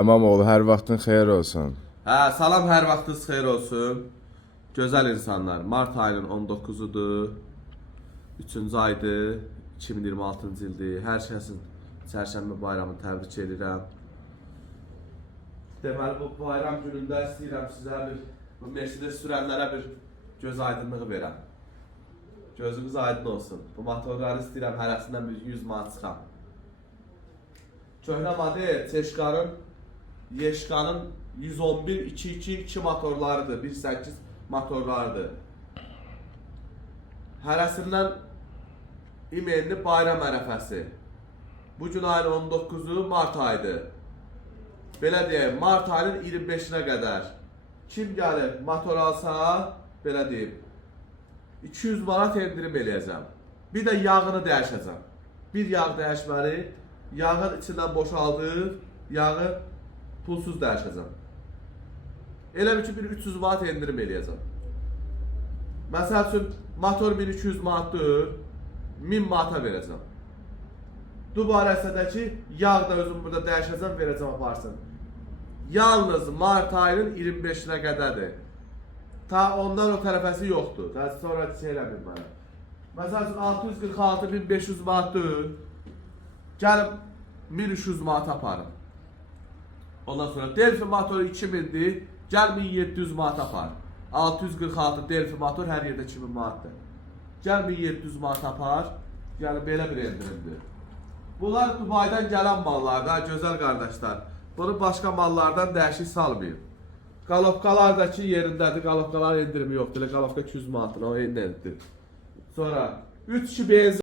İmamoğlu, hər vaxtın xeyir olsun. Salam, hər vaxtınız xeyir olsun. Gözəl insanlar, mart ayının 19-udur. 3-cü aydır, 2026-cı ildir. Hər kəsin çərşənbə bayramını təbrik edirəm. Deməli, bu bayram günündə istəyirəm sizə bu Mercedes sürənlərə bir göz aydınlığı verəm. Gözünüz aydın olsun. Bu motorları istəyirəm hərəsindən bir 100 manat çıxam. Köhnə model Teşkarın Yeşkanın 111-222 motorlarıdır, 1.8 motorlarıdır. Hərəsindən imenli bayram ərəfəsi. Bugün ayın 19-u mart ayıdır. Belə deyim, mart ayının 25-nə qədər kim gəlib motor alsa, belə deyim, 200 manat endirim eləyəcəm. Bir də yağını dəyişəcəm. Bir yağ dəyişməli, yağın içindən boşaldır, yağı pulsuz dəyişəcəm. Elə ki, bir 300 manat endirim eləyəcəm. Məsəl üçün, motor 1200 manatdır, 1000 manata verəcəm. Dubarəsədəki yağ da özüm burada dəyişəcəm, verəcəm aparsın. Yalnız mart ayının 25-nə qədərdir. Ta ondan o tərəfəsi yoxdur. Sonra şey eləmir mənə. Məsəl üçün, 646.500 manatdır. Gəlib 1300 manat aparım. Ondan sonra Delphi motoru 2000'dir. Gəl 1700 manat apar. 646 Delphi motor hər yerdə 2000 manatdır. Gəl 1700 manat apar. Yəni belə bir endirimdir. Bunlar Dubaydan gələn mallardır, gözəl qardaşlar. Bunu başqa mallardan dəyişik salmayın. Qalovkalardakı yerindədir, qalovkalar endirimi yoxdur. Qalovka 200 manatdır, o endirimdir. Sonra 3 benzin